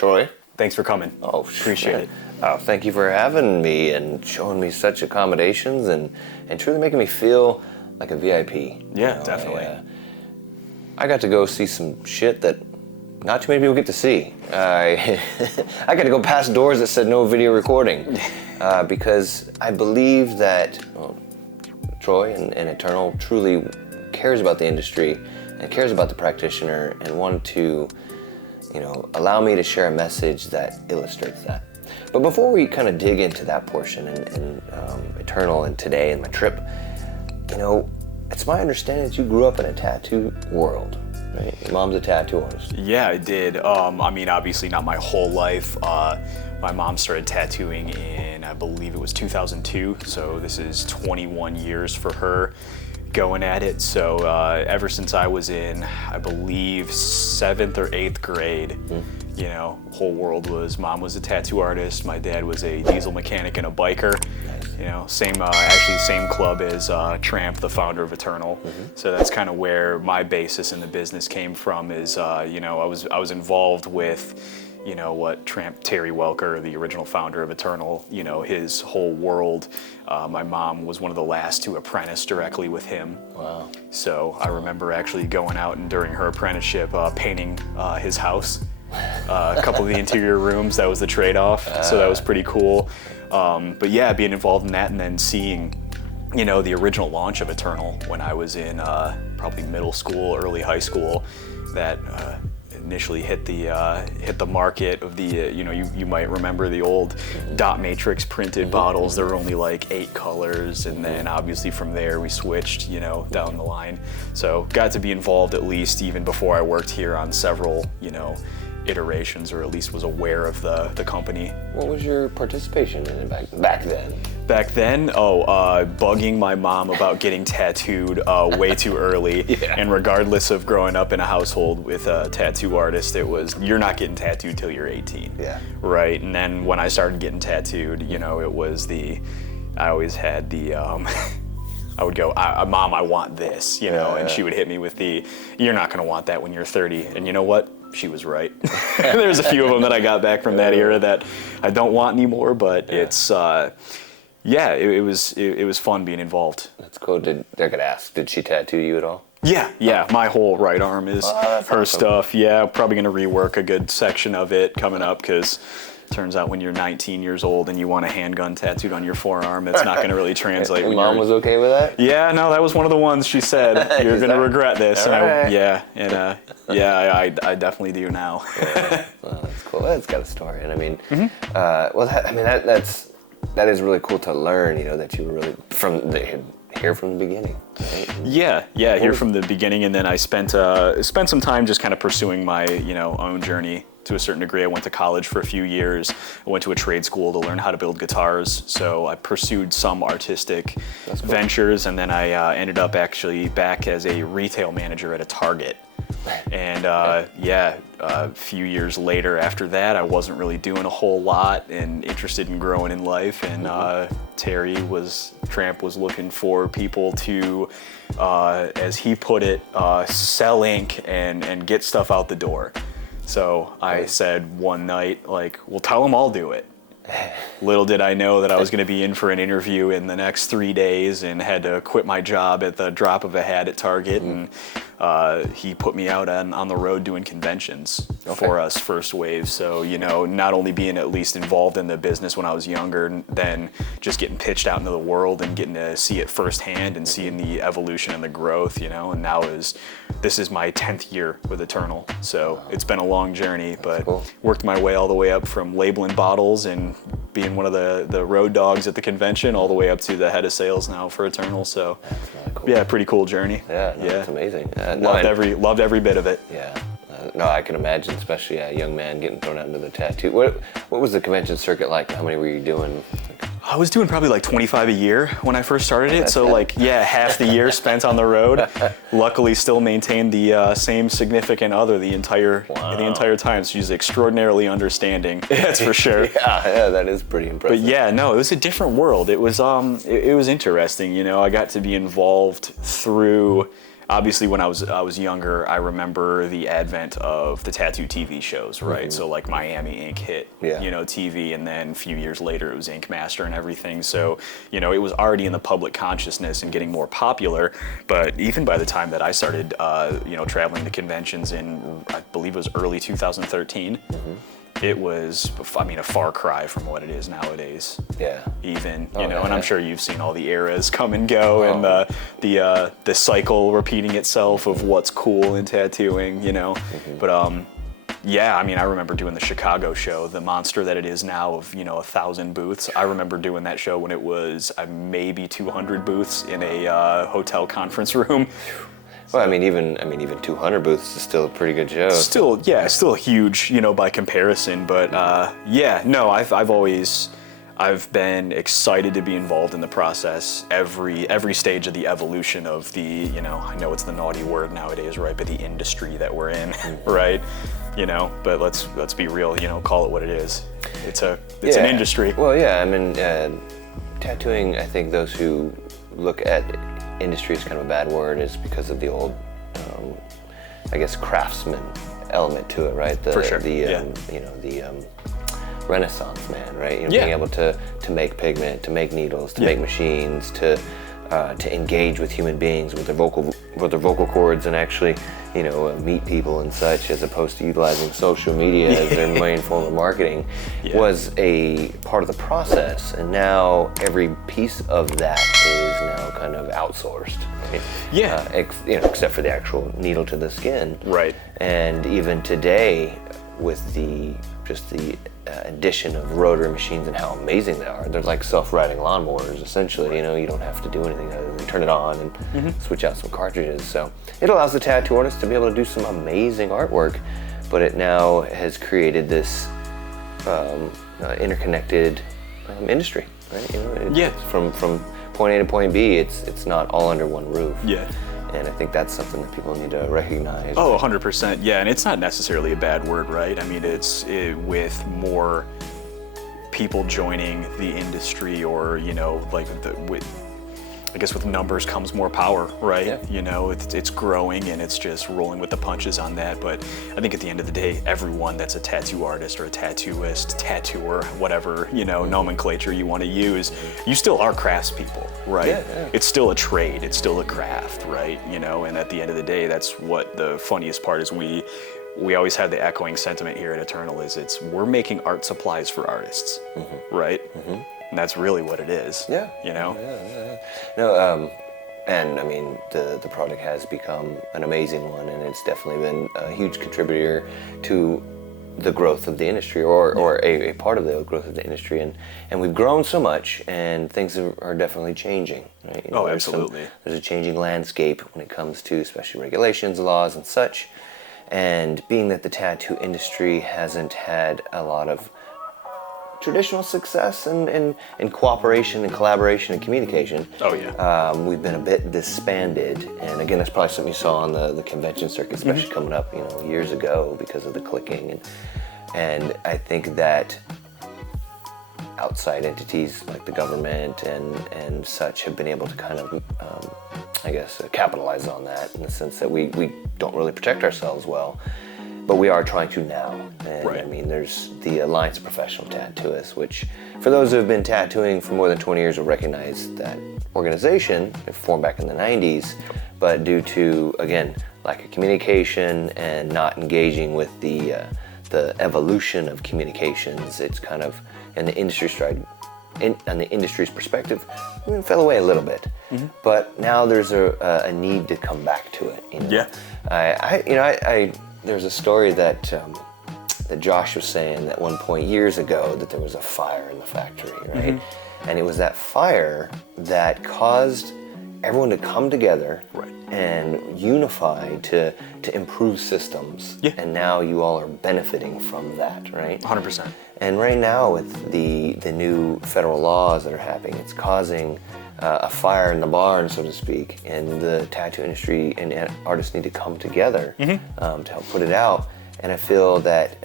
Troy. Thanks for coming. Oh, appreciate it. Oh, thank you for having me and showing me such accommodations and truly making me feel like a VIP. Yeah, definitely. I got to go see some shit that not too many people get to see. I got to go past doors that said no video recording because I believe that Troy and Eternal truly cares about the industry and cares about the practitioner and wanted to, allow me to share a message that illustrates that. But before we kind of dig into that portion and Eternal and today and my trip, it's my understanding that you grew up in a tattoo world, right? Your mom's a tattoo artist. Yeah, I did. Obviously not my whole life. My mom started tattooing in, I believe it was 2002, so this is 21 years for her going at it. So ever since I was in, I believe, 7th or 8th grade, whole world was, mom was a tattoo artist, my dad was a diesel mechanic and a biker. Same club as Tramp, the founder of Eternal. Mm-hmm. So that's kind of where my basis in the business came from. Is I was involved with what Terry Welker, the original founder of Eternal, his whole world. My mom was one of the last to apprentice directly with him. Wow. So I remember actually going out and during her apprenticeship painting his house. A couple of the interior rooms, that was the trade-off. So that was pretty cool. But yeah, being involved in that and then seeing, the original launch of Eternal when I was in probably middle school, early high school, that initially hit the market of the you might remember the old dot matrix printed bottles. There were only like 8 colors, and then obviously from there we switched down the line. So got to be involved at least even before I worked here on several iterations, or at least was aware of the company. What was your participation in it back then? Back then, bugging my mom about getting tattooed way too early. Yeah. And regardless of growing up in a household with a tattoo artist, it was, you're not getting tattooed till you're 18. Yeah. Right, and then when I started getting tattooed, it was I always had the, I would go, Mom, I want this, and she would hit me with you're not gonna want that when you're 30. And you know what? She was right. There's a few of them that I got back from that era that I don't want anymore, but it's, it was fun being involved. That's cool. They're gonna ask, did she tattoo you at all? Yeah. My whole right arm is her stuff. Yeah, probably gonna rework a good section of it coming up, because turns out when you're 19 years old and you want a handgun tattooed on your forearm, it's not gonna really translate. Your mom was okay with that? Yeah, no, that was one of the ones she said, you're gonna regret this. And I definitely do now. Yeah. Well, that's cool. That's got a story. And I mean, that is really cool to learn, that you were really here from the beginning. Right? Yeah, here from the beginning, and then I spent some time just kind of pursuing my own journey to a certain degree. I went to college for a few years. I went to a trade school to learn how to build guitars. So I pursued some artistic ventures, and then I ended up actually back as a retail manager at a Target. And a few years later after that, I wasn't really doing a whole lot and interested in growing in life. And Tramp was looking for people to, as he put it, sell ink and get stuff out the door. So I said one night, well, tell him I'll do it. Little did I know that I was going to be in for an interview in the next 3 days and had to quit my job at the drop of a hat at Target. And he put me out on the road doing conventions for us, First Wave. So, not only being at least involved in the business when I was younger, then just getting pitched out into the world and getting to see it firsthand and seeing the evolution and the growth, and now this is my 10th year with Eternal. So it's been a long journey, but worked my way all the way up from labeling bottles and being one of the road dogs at the convention all the way up to the head of sales now for Eternal. So really cool. Yeah, pretty cool journey. Yeah, it's amazing. Loved every bit of it. Yeah. No, I can imagine, especially a young man getting thrown out into the tattoo. What was the convention circuit like? How many were you doing? I was doing probably like 25 a year when I first started it. So half the year spent on the road. Luckily still maintained the same significant other the entire time. So she's extraordinarily understanding, that's for sure. yeah, that is pretty impressive. But it was a different world. It was interesting, I got to be involved through obviously when I was younger, I remember the advent of the tattoo TV shows, right? So like Miami Ink hit, TV, and then a few years later it was Ink Master and everything. So, it was already in the public consciousness and getting more popular. But even by the time that I started, traveling to conventions in, I believe it was early 2013, it was, a far cry from what it is nowadays. Yeah. Even, and I'm sure you've seen all the eras come and go, and the cycle repeating itself of what's cool in tattooing, But I remember doing the Chicago show, the monster that it is now of 1,000 booths. I remember doing that show when it was maybe 200 booths in a hotel conference room. Well, even 200 booths is still a pretty good show. Still huge, by comparison. But I've been excited to be involved in the process every stage of the evolution of the, I know it's the naughty word nowadays, right? But the industry that we're in, right? But let's be real, call it what it is. It's an industry. Well, tattooing, I think those who look at industry is kind of a bad word, is because of the old, craftsman element to it, right? For sure. The Renaissance man, right? Being able to make pigment, to make needles, to make machines, to engage with human beings with their vocal cords, and actually, meet people and such, as opposed to utilizing social media as their main form of marketing, was a part of the process. And now every piece of that is now kind of outsourced. Right? Except for the actual needle to the skin. Right. And even today, with the addition of rotary machines and how amazing they are. They're like self-riding lawnmowers, essentially. You don't have to do anything other than turn it on and switch out some cartridges. So it allows the tattoo artist to be able to do some amazing artwork, but it now has created this interconnected industry, right? It's from point A to point B. It's not all under one roof. Yeah. And I think that's something that people need to recognize. Oh, 100%. Yeah, and it's not necessarily a bad word, right? It's with more people joining the industry, or, with numbers comes more power, right? Yeah. It's growing, and it's just rolling with the punches on that. But I think at the end of the day, everyone that's a tattoo artist or a tattooist, tattooer, whatever, nomenclature you want to use, you still are craftspeople, right? Yeah. It's still a trade, it's still a craft, right? And at the end of the day, that's what the funniest part is. We always have the echoing sentiment here at Eternal is we're making art supplies for artists, right? And that's really what it is. Yeah. No, and the product has become an amazing one, and it's definitely been a huge contributor to the growth of the industry, or a part of the growth of the industry, and we've grown so much, and things are definitely changing, right? Absolutely. There's a changing landscape when it comes to especially regulations, laws, and such, and being that the tattoo industry hasn't had a lot of traditional success in cooperation and collaboration and communication. Oh yeah. We've been a bit disbanded, and again, that's probably something you saw on the convention circuit, especially coming up, years ago, because of the clicking, and I think that outside entities like the government and such have been able to kind of, capitalize on that, in the sense that we don't really protect ourselves well. But we are trying to now. And right. There's the Alliance of Professional Tattooists, which for those who have been tattooing for more than 20 years will recognize that organization. It formed back in the 90s, but due to, again, lack of communication and not engaging with the evolution of communications, it's kind of, in the industry stride, on the industry's perspective, it fell away a little bit. But now there's a need to come back to it. Yeah. There's a story that Josh was saying at one point years ago, that there was a fire in the factory, right? And it was that fire that caused everyone to come together and unify to improve systems. Yeah. And now you all are benefiting from that, right? 100%. And right now, with the new federal laws that are happening, it's causing a fire in the barn, so to speak, and the tattoo industry and artists need to come together to help put it out. And I feel that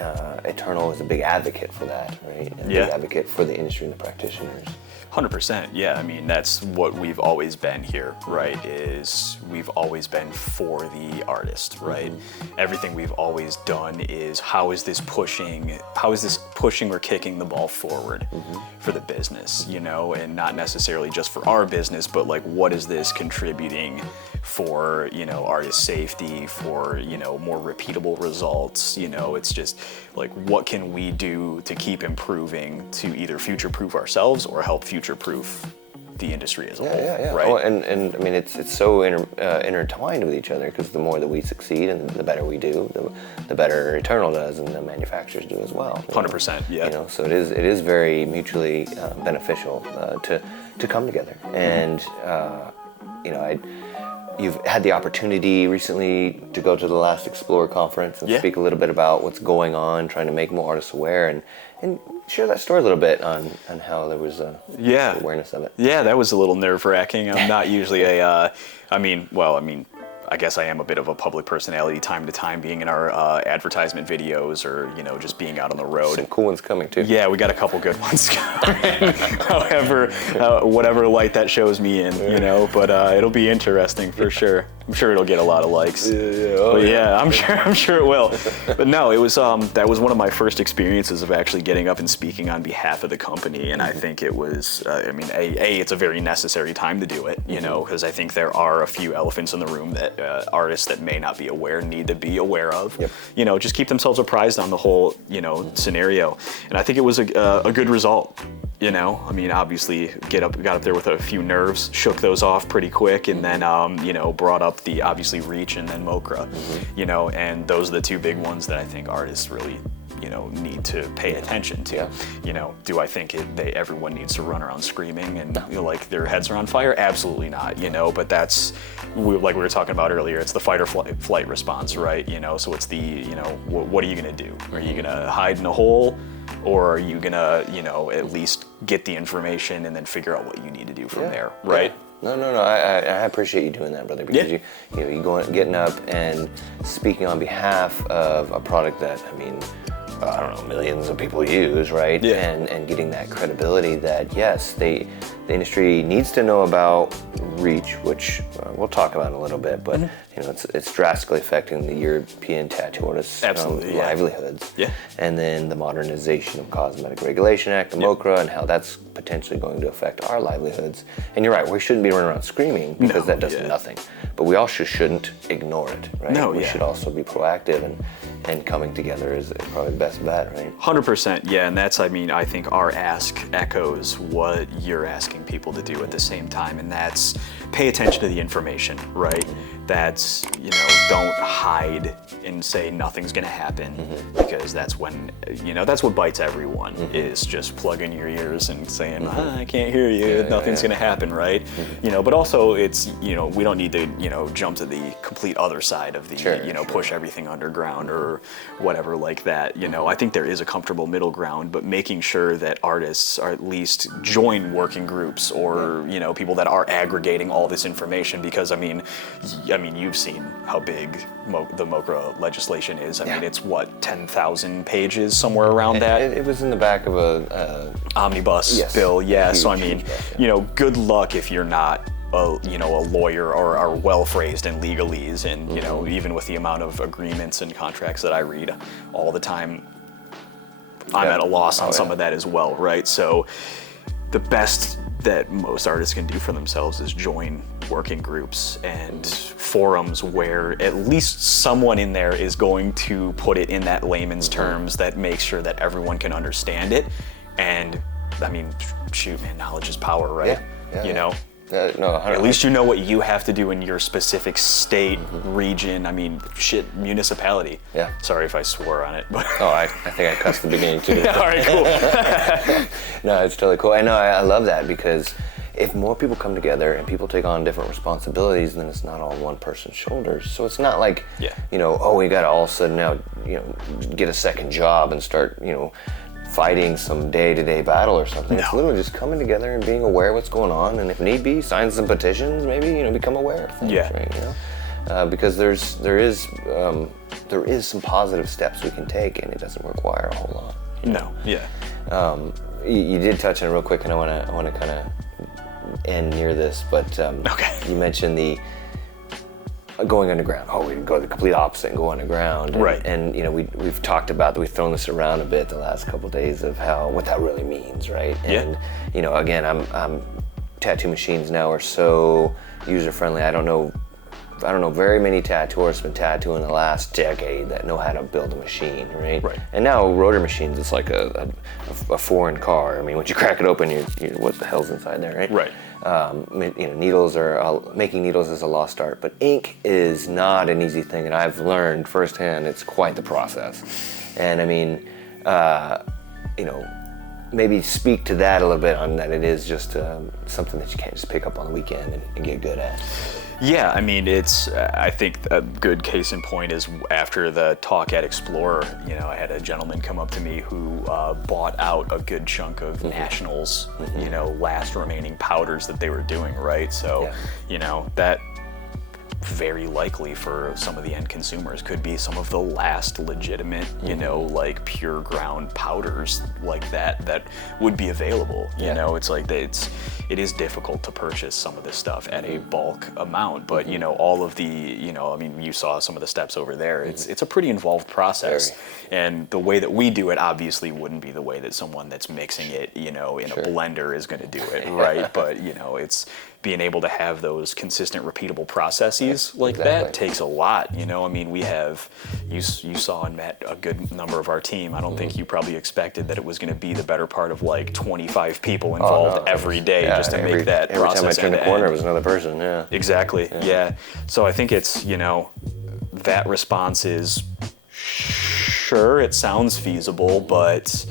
Eternal is a big advocate for that, right? A big advocate for the industry and the practitioners. 100%, yeah. I mean, that's what we've always been here, right? Is we've always been for the artist, right? Everything we've always done is how is this pushing or kicking the ball forward for the business, you know, and not necessarily just for our business, but like what is this contributing for, you know, artist safety, for, you know, more repeatable results, you know, it's just like what can we do to keep improving to either future-proof ourselves or help future-proof the industry as a whole, right? Oh, and I mean, it's so intertwined with each other, because the more that we succeed and the better we do, the better Eternal does, and the manufacturers do as well. 100%, yeah. You know, so it is very mutually beneficial to come together, and you know, you've had the opportunity recently to go to the last Explore conference and speak a little bit about what's going on, trying to make more artists aware, and share that story a little bit on how there was awareness of it. Yeah, that was a little nerve-wracking. I'm not usually I guess I am a bit of a public personality time to time, being in our advertisement videos, or, you know, just being out on the road. Some cool ones coming too. Yeah, we got a couple good ones coming. However, whatever light that shows me in, you know, but it'll be interesting for sure. I'm sure it'll get a lot of likes. I'm sure it will. But no, it was that was one of my first experiences of actually getting up and speaking on behalf of the company, and I think it was it's a very necessary time to do it, you know, because I think there are a few elephants in the room that artists that may not be aware need to be aware of. You know, just keep themselves apprised on the whole, you know, scenario. And I think it was a good result. You know, I mean, obviously got up there with a few nerves, shook those off pretty quick, and then you know, brought up the obviously Reach and then Mokra, you know, and those are the two big ones that I think artists really, you know, need to pay attention to. You know, do I think everyone needs to run around screaming and you know, like their heads are on fire? Absolutely not, you know, but that's, like we were talking about earlier, it's the fight or flight response, right? You know, so it's the, you know, what are you gonna do? Are you gonna hide in a hole? Or are you gonna, you know, at least get the information and then figure out what you need to do from there, right? No. I appreciate you doing that, brother, because you getting up and speaking on behalf of a product that, I mean, I don't know, millions of people use, right? And getting that credibility that, yes, the industry needs to know about Reach, which we'll talk about in a little bit, but you know, it's drastically affecting the European tattoo artists' livelihoods. And then the Modernization of Cosmetic Regulation Act, the MOCRA, and how that's potentially going to affect our livelihoods. And you're right, we shouldn't be running around screaming, because that does nothing. But we also shouldn't ignore it, right? We should also be proactive, and coming together is probably the best bet, right? 100%, yeah, and that's, I mean, I think our ask echoes what you're asking people to do at the same time, and that's pay attention to the information, right? That's, you know, don't hide and say nothing's gonna happen, because that's when, you know, that's what bites everyone, is just plugging your ears and saying, I can't hear you, nothing's gonna happen, right? You know, but also it's, you know, we don't need to, you know, jump to the complete other side of the, you know, push everything underground or whatever like that. You know, I think there is a comfortable middle ground, but making sure that artists are at least join working groups, or, you know, people that are aggregating all this information, because I mean, you've seen how big the MOCRA legislation is. I mean, it's what, 10,000 pages, somewhere around that? It was in the back of a omnibus bill, so I mean, you know, good luck if you're not a lawyer or are well phrased in legalese, and you know, even with the amount of agreements and contracts that I read all the time, I'm at a loss on some of that as well, right? So the best that most artists can do for themselves is join working groups and forums where at least someone in there is going to put it in that layman's terms that makes sure that everyone can understand it. And I mean, shoot, man, knowledge is power, right? You know? At least you know what you have to do in your specific state, region, I mean, shit, municipality. Sorry if I swore on it, but. I think I cussed the beginning too. All right, cool. No, it's totally cool. I love that, because if more people come together and people take on different responsibilities, then it's not all on one person's shoulders. So it's not like, you know, we got to all of a sudden now, you know, get a second job and start, you know, fighting some day-to-day battle or something. It's literally just coming together and being aware of what's going on, and if need be, sign some petitions, maybe, you know, become aware of things, right? You know? because there is some positive steps we can take, and it doesn't require a whole lot. No, yeah. You did touch on it real quick, and I want to kind of end near this, but Okay. you mentioned the going underground. Oh, we can go the complete opposite and go underground. And, Right. And we've talked about, we've thrown this around a bit the last couple of days of what that really means, right? Yeah. And again, I'm tattoo machines now are so user friendly. I don't know very many tattooists been tattooing the last decade that know how to build a machine, right? Right. And now rotor machines, it's like a foreign car. I mean, once you crack it open, you what the hell's inside there, right? Right. Needles are making needles is a lost art, but ink is not an easy thing, and I've learned firsthand it's quite the process. And I mean, maybe speak to that a little bit on that. It is just something that you can't just pick up on the weekend and get good at. Yeah, I mean, I think a good case in point is after the talk at Explorer, I had a gentleman come up to me who bought out a good chunk of Nationals, last remaining powders that they were doing, right? So, that very likely for some of the end consumers could be some of the last legitimate, like pure ground powders like that would be available. It's like it is difficult to purchase some of this stuff at a bulk amount, but all of the, you saw some of the steps over there. It's a pretty involved process. Very. And the way that we do it obviously wouldn't be the way that someone that's mixing it, in Sure. a blender is going to do it, right? But it's being able to have those consistent, repeatable processes like that takes a lot. We have, you saw and met a good number of our team. I don't think you probably expected that it was going to be the better part of like 25 people involved every day just to make that process. Every time I turned the corner, it was another person, yeah. Exactly, yeah. So I think it's, that response is, sure, it sounds feasible, but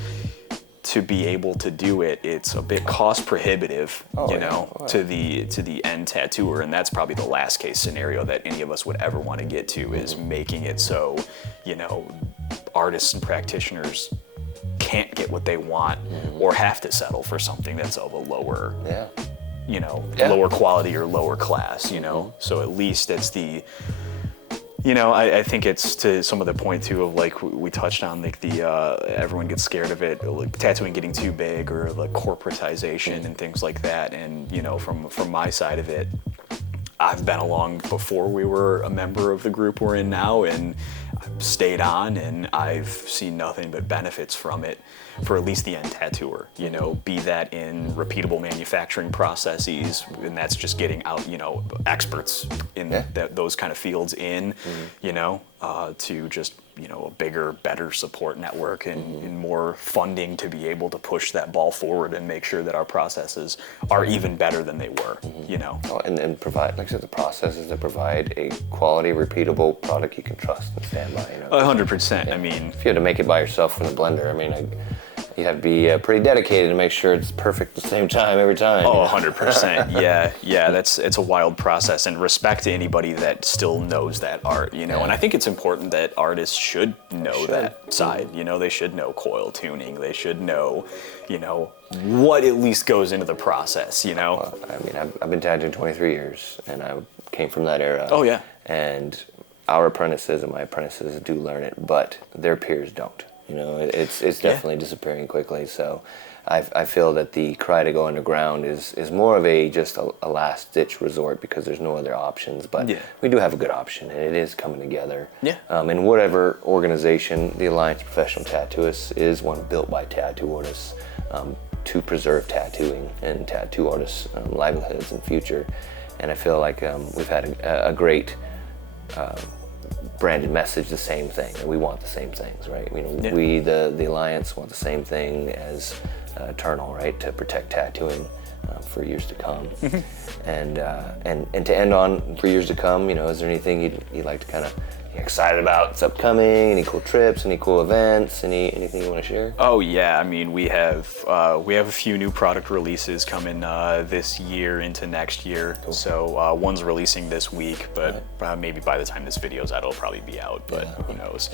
to be able to do it, it's a bit cost prohibitive, to the end tattooer, and that's probably the last case scenario that any of us would ever want to get to, is making it so, artists and practitioners can't get what they want or have to settle for something that's of a lower, lower quality or lower class, So at least it's the, I think it's to some of the point too of like we touched on, like the everyone gets scared of it, like tattooing getting too big or like corporatization and things like that. And from my side of it, I've been along before we were a member of the group we're in now, and I've stayed on, and I've seen nothing but benefits from it for at least the end tattooer, be that in repeatable manufacturing processes, and that's just getting out, experts in those kind of fields in, to just, a bigger, better support network and more funding to be able to push that ball forward and make sure that our processes are even better than they were, And provide, like I said, the processes that provide a quality, repeatable product you can trust and stand by. 100%. Yeah. I mean, if you had to make it by yourself from the blender, you have to be pretty dedicated to make sure it's perfect at the same time every time. Oh, 100%. Yeah. It's a wild process, and respect to anybody that still knows that art, And I think it's important that artists should know that side. They should know coil tuning. They should know, what at least goes into the process. Well, I've been tattooing 23 years, and I came from that era. Oh yeah. And our apprentices and my apprentices do learn it, but their peers don't. It's definitely disappearing quickly. So I feel that the cry to go underground is more of just a last ditch resort because there's no other options. But we do have a good option, and it is coming together. Yeah. And whatever organization, the Alliance of Professional Tattooists is one built by tattoo artists to preserve tattooing and tattoo artists' livelihoods and future. And I feel like we've had a great branded message, the same thing, and we want the same things, right? We, the Alliance, want the same thing as Eternal, right? To protect tattooing for years to come. And to end on for years to come, is there anything you'd like to kind of excited about that's upcoming? Any cool trips? Any cool events? Anything you want to share? Oh yeah, we have a few new product releases coming this year into next year. Cool. So one's releasing this week, but maybe by the time this video's out, it'll probably be out. But who knows?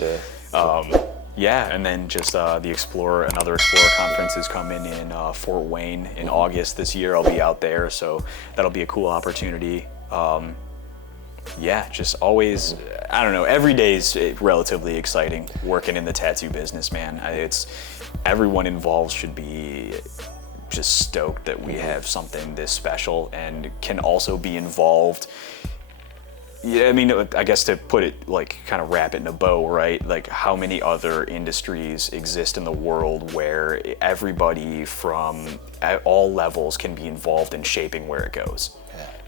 Yeah. And then just another Explorer conference is coming in Fort Wayne in August this year. I'll be out there, so that'll be a cool opportunity. yeah, just always, I don't know, every day's relatively exciting working in the tattoo business, man. It's everyone involved should be just stoked that we have something this special and can also be involved. Yeah, I mean, I guess to put it, like, kind of wrap it in a bow, right? Like, how many other industries exist in the world where everybody from at all levels can be involved in shaping where it goes,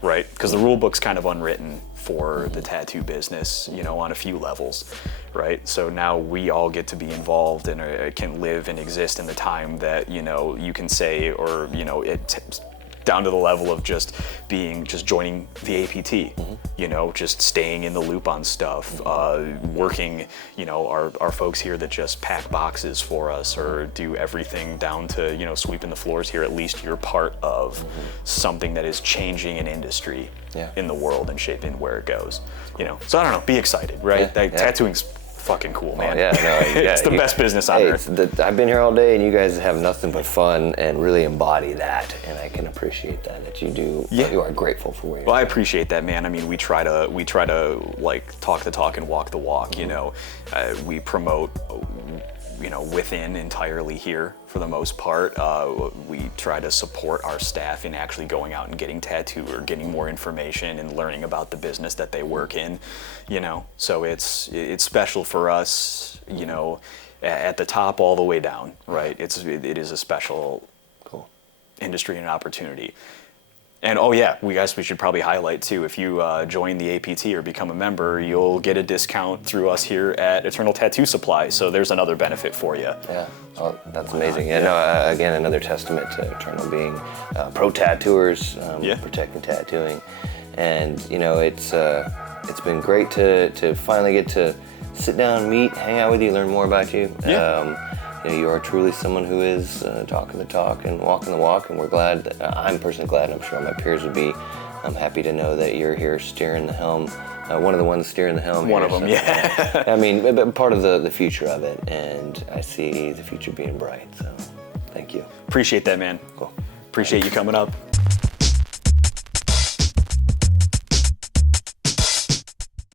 right? Because the rule book's kind of unwritten for the tattoo business, you know, on a few levels, right? So now we all get to be involved and can live and exist in the time that, you know, you can say, or, you know, down to the level of just joining the APT, you know, just staying in the loop on stuff, working, you know, our folks here that just pack boxes for us or do everything down to, you know, sweeping the floors here. At least you're part of something that is changing an industry in the world and shaping where it goes, you know. So I don't know, be excited, right? Tattooing's fucking cool, man. It's the best business on earth. I've been here all day, and you guys have nothing but fun and really embody that, and I can appreciate that you do. Yeah. You are grateful for where you're Well, I appreciate that, man. I mean, we try to like talk the talk and walk the walk. You know, we promote, you know, within entirely here for the most part. We try to support our staff in actually going out and getting tattooed or getting more information and learning about the business that they work in, you know. So it's special for us, you know, at the top all the way down, right? It is a special industry and opportunity. And oh yeah, we should probably highlight too, if you join the APT or become a member, you'll get a discount through us here at Eternal Tattoo Supply. So there's another benefit for you. Yeah, oh, that's amazing. Yeah, no, again, another testament to Eternal being pro tattooers, protecting tattooing. And you know, it's been great to finally get to sit down, meet, hang out with you, learn more about you. Yeah. You know, you are truly someone who is talking the talk and walking the walk, and we're glad. I'm personally glad, and I'm sure my peers would be. I'm happy to know that you're here steering the helm. One of the ones steering the helm. One of them, yeah. I mean, but part of the future of it, and I see the future being bright. So, thank you. Appreciate that, man. Cool. Appreciate you coming up.